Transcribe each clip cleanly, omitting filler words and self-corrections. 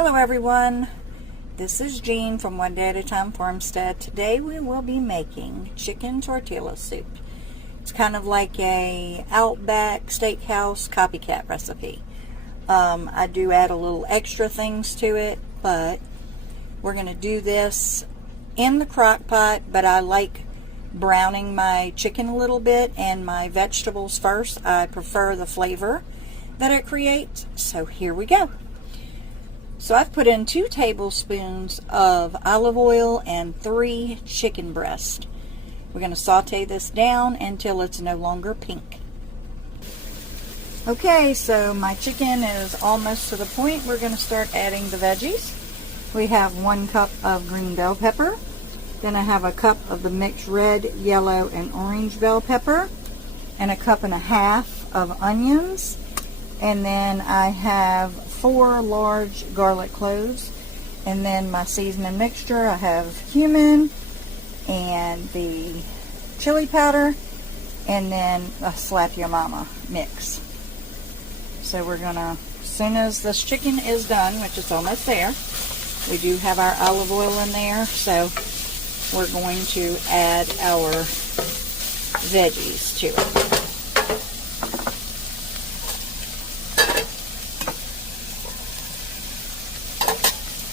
Hello everyone, this is Jean from One Day at a Time Farmstead. Today we will be making chicken tortilla soup. It's kind of like a Outback Steakhouse copycat recipe. I do add a little extra things to it, but we're going to do this in the crock pot, but I like browning my chicken a little bit and my vegetables first. I prefer the flavor that it creates, so here we go. So I've put in 2 tablespoons of olive oil and 3 chicken breasts. We're going to saute this down until it's no longer pink. Okay, so my chicken is almost to the point. We're going to start adding the veggies. We have 1 cup of green bell pepper. Then I have a cup of the mixed red, yellow, and orange bell pepper. And a cup and a half of onions. And then I have 4 large garlic cloves, and then my seasoning mixture. I have cumin and the chili powder, and then a slap your mama mix. So we're gonna, as soon as this chicken is done, which is almost there, we do have our olive oil in there, so we're going to add our veggies to it.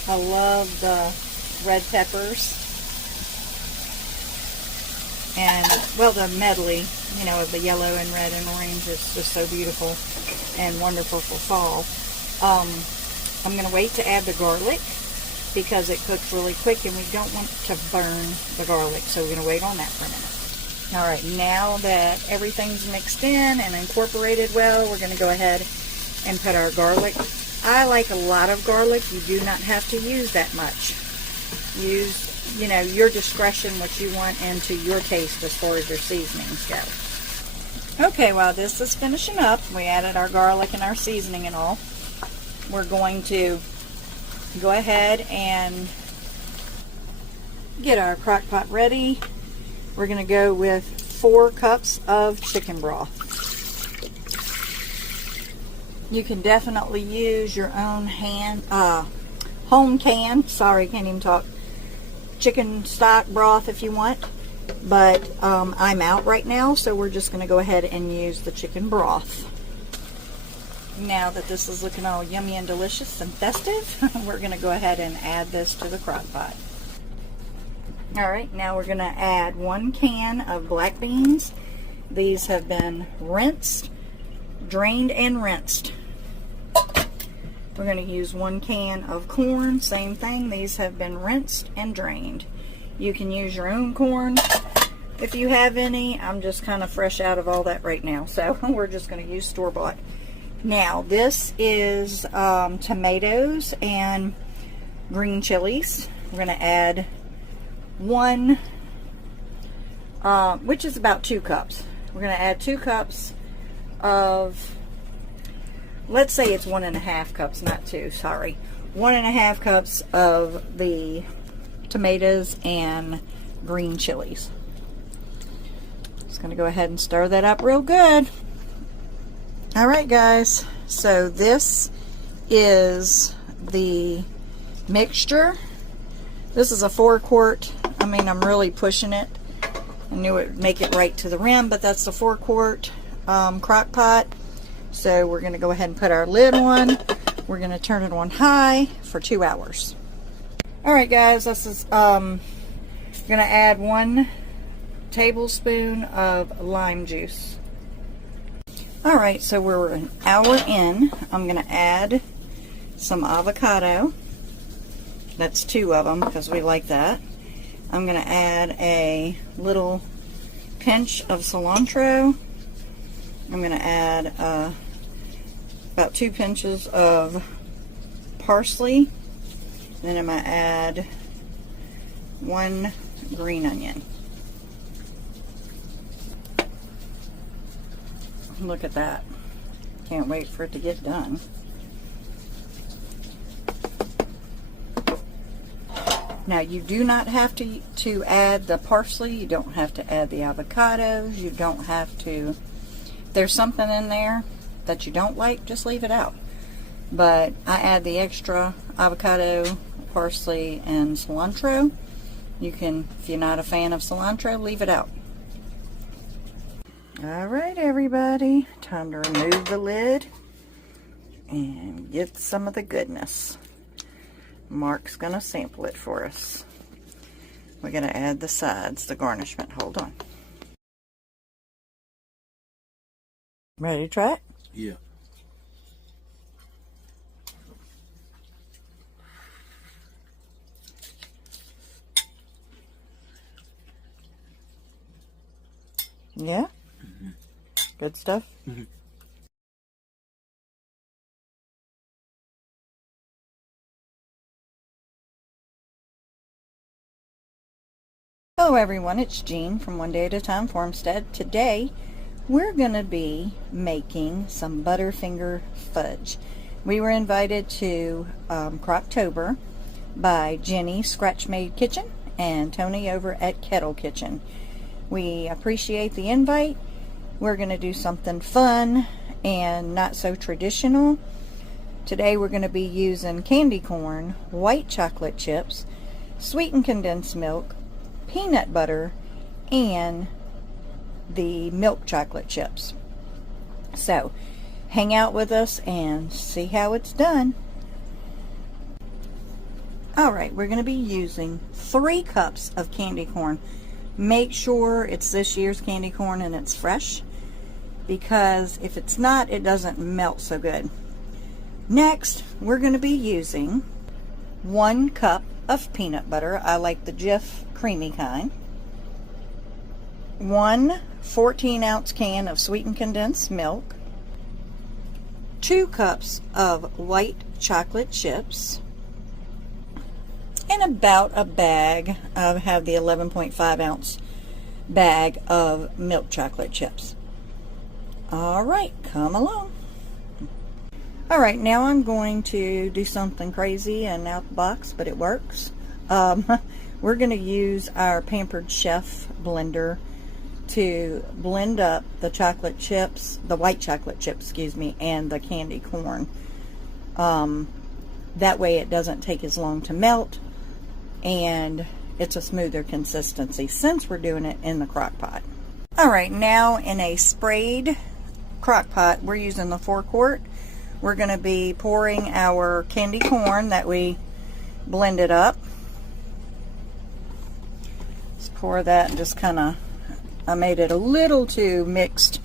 I love the red peppers and, well, the medley, you know, of the yellow and red and orange is just so beautiful and wonderful for fall. I'm going to wait to add the garlic because it cooks really quick and we don't want to burn the garlic, so we're going to wait on that for a minute. Alright, now that everything's mixed in and incorporated well, we're going to go ahead and put our garlic. I like a lot of garlic. You do not have to use that much. Use, you know, your discretion, what you want, and to your taste as far as your seasonings go. Okay, while this is finishing up, we added our garlic and our seasoning and all. We're going to go ahead and get our crock pot ready. We're going to go with 4 cups of chicken broth. You can definitely use your own home canned, sorry, can't even talk, chicken stock broth if you want, but I'm out right now, so we're just going to go ahead and use the chicken broth. Now that this is looking all yummy and delicious and festive, we're going to go ahead and add this to the crock pot. Alright, now we're going to add 1 can of black beans. These have been rinsed, drained and rinsed. We're going to use 1 can of corn, same thing. These have been rinsed and drained. You can use your own corn if you have any. I'm just kind of fresh out of all that right now, so we're just going to use store-bought. Now this is tomatoes and green chilies. We're going to add 1, which is about 2 cups. We're going to add 2 cups of, let's say it's 1.5 cups, not 2, sorry. 1.5 cups of the tomatoes and green chilies. Just going to go ahead and stir that up real good. Alright guys, so this is the mixture. This is a 4-quart. I mean, I'm really pushing it. I knew it would make it right to the rim, but that's the 4-quart crock pot. So we're going to go ahead and put our lid on. We're going to turn it on high for 2 hours. Alright guys, this is going to add 1 tablespoon of lime juice. Alright, so we're an hour in. I'm going to add some avocado. That's 2 of them because we like that. I'm going to add a little pinch of cilantro. I'm going to add about 2 pinches of parsley. Then I'm going to add 1 green onion. Look at that. Can't wait for it to get done. Now you do not have to add the parsley. You don't have to add the avocados. You don't have to. If there's something in there that you don't like, just leave it out. but I add the extra avocado, parsley, and cilantro. You can, if you're not a fan of cilantro, leave it out. Alright everybody, time to remove the lid and get some of the goodness. Mark's going to sample it for us. We're going to add the sides, the garnishment. Hold on. Ready to try it? Yeah. Yeah? Mm-hmm. Good stuff? Mm-hmm. Hello everyone, it's Jean from One Day at a Time Farmstead. Today we're going to be making some Butterfinger Fudge. We were invited to CROCKTOBER by JENI'S Scratch Made Kitchen and Tony over at Kettle Kitchen. We appreciate the invite. We're going to do something fun and not so traditional. Today we're going to be using candy corn, white chocolate chips, sweetened condensed milk, peanut butter, and the milk chocolate chips. So hang out with us and see how it's done. Alright, we're going to be using 3 cups of candy corn. Make sure it's this year's candy corn and it's fresh, because if it's not, it doesn't melt so good. Next, we're going to be using 1 cup of peanut butter. I like the Jif creamy kind. 1 14-ounce can of sweetened condensed milk. 2 cups of white chocolate chips. And about a bag, I have the 11.5 ounce bag of milk chocolate chips. Alright, come along. Alright, now I'm going to do something crazy and out the box, but it works. We're going to use our Pampered Chef blender to blend up the chocolate chips, the white chocolate chips, excuse me, and the candy corn. That way it doesn't take as long to melt, and it's a smoother consistency since we're doing it in the crock pot. Alright, now in a sprayed crock pot, we're using the 4-quart. We're going to be pouring our candy corn that we blended up. Let's pour that and just kind of, I made it a little too mixed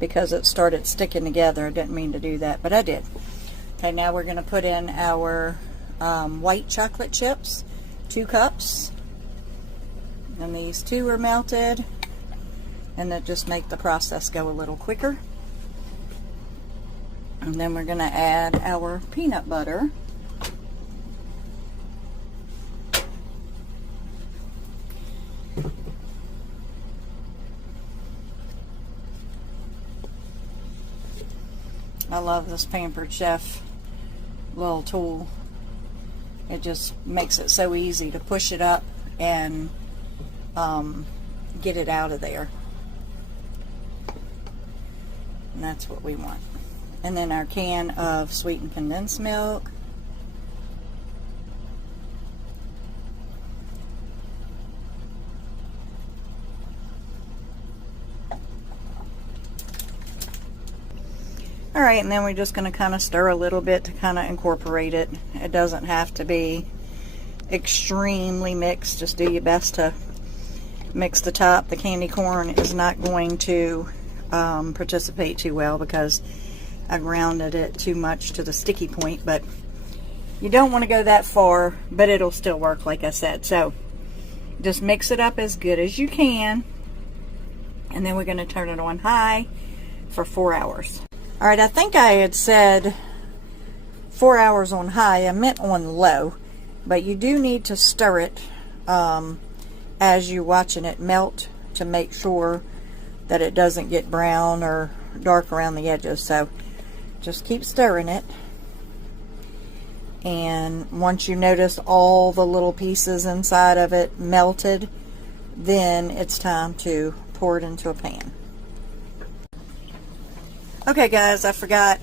because it started sticking together. I didn't mean to do that, but I did. Okay, now we're going to put in our white chocolate chips, 2 cups. And these 2 are melted, and that just make the process go a little quicker. And then we're going to add our peanut butter. I love this Pampered Chef little tool. It just makes it so easy to push it up and get it out of there. And that's what we want. And then our can of sweetened condensed milk. Alright, and then we're just going to kind of stir a little bit to kind of incorporate it. It doesn't have to be extremely mixed. Just do your best to mix the top. The candy corn is not going to participate too well because I grounded it too much to the sticky point, but you don't want to go that far, but it'll still work like I said. So just mix it up as good as you can, and then we're going to turn it on high for 4 hours. Alright, I think I had said 4 hours on high. I meant on low, but you do need to stir it as you're watching it melt to make sure that it doesn't get brown or dark around the edges. So just keep stirring it, and once you notice all the little pieces inside of it melted, then it's time to pour it into a pan. Okay guys, I forgot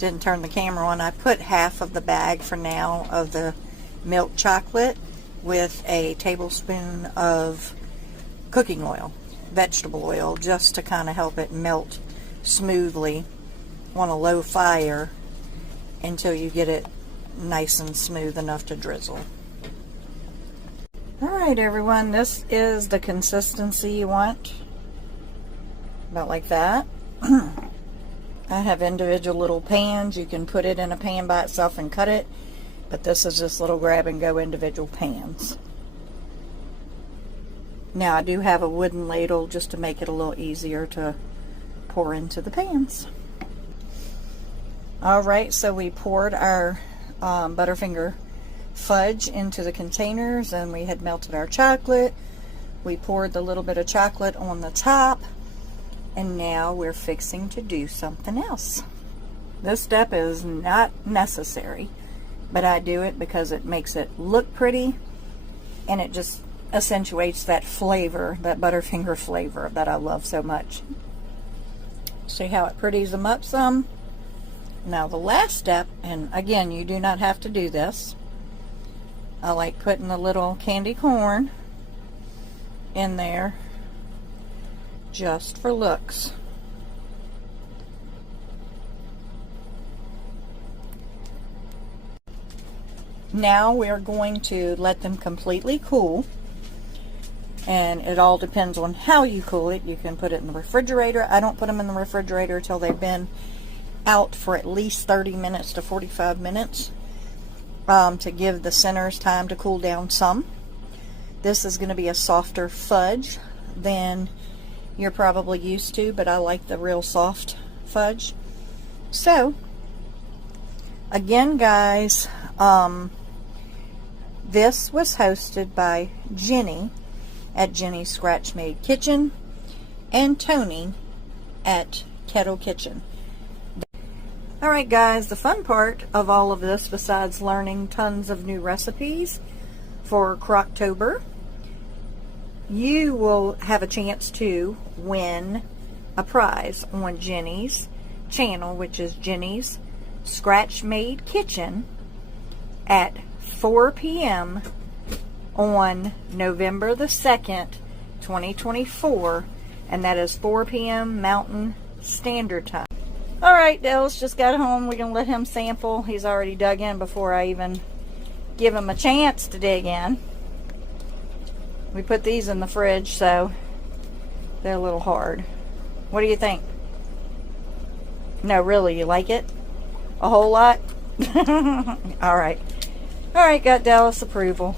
didn't turn the camera on. I put half of the bag for now of the milk chocolate with a tablespoon of cooking oil, vegetable oil, just to kind of help it melt smoothly on a low fire until you get it nice and smooth enough to drizzle. Alright everyone, this is the consistency you want. About like that. I have individual little pans. You can put it in a pan by itself and cut it, but this is just little grab and go individual pans. Now I do have a wooden ladle just to make it a little easier to pour into the pans. Alright, so we poured our Butterfinger fudge into the containers, and we had melted our chocolate. We poured the little bit of chocolate on the top, and now we're fixing to do something else. This step is not necessary, but I do it because it makes it look pretty, and it just accentuates that flavor, that Butterfinger flavor that I love so much. See how it pretties them up some? Now the last step, and again, you do not have to do this. I like putting the little candy corn in there just for looks. Now we're going to let them completely cool, and it all depends on how you cool it. You can put it in the refrigerator. I don't put them in the refrigerator until they've been out for at least 30 minutes to 45 minutes to give the centers time to cool down some. This is going to be a softer fudge than you're probably used to, but I like the real soft fudge. So again guys, this was hosted by Jenny at Jenny's Scratch Made Kitchen and Tony at Kettle Kitchen. Alright guys, the fun part of all of this, besides learning tons of new recipes for CROCKTOBER, you will have a chance to win a prize on Jenny's channel, which is Jenny's Scratch Made Kitchen, at 4 p.m. on November the 2nd, 2024, and that is 4 p.m. Mountain Standard Time. Alright, Dallas just got home. We're going to let him sample. He's already dug in before I even give him a chance to dig in. We put these in the fridge, so they're a little hard. What do you think? No, really, you like it? A whole lot? Alright. Alright, got Dallas approval.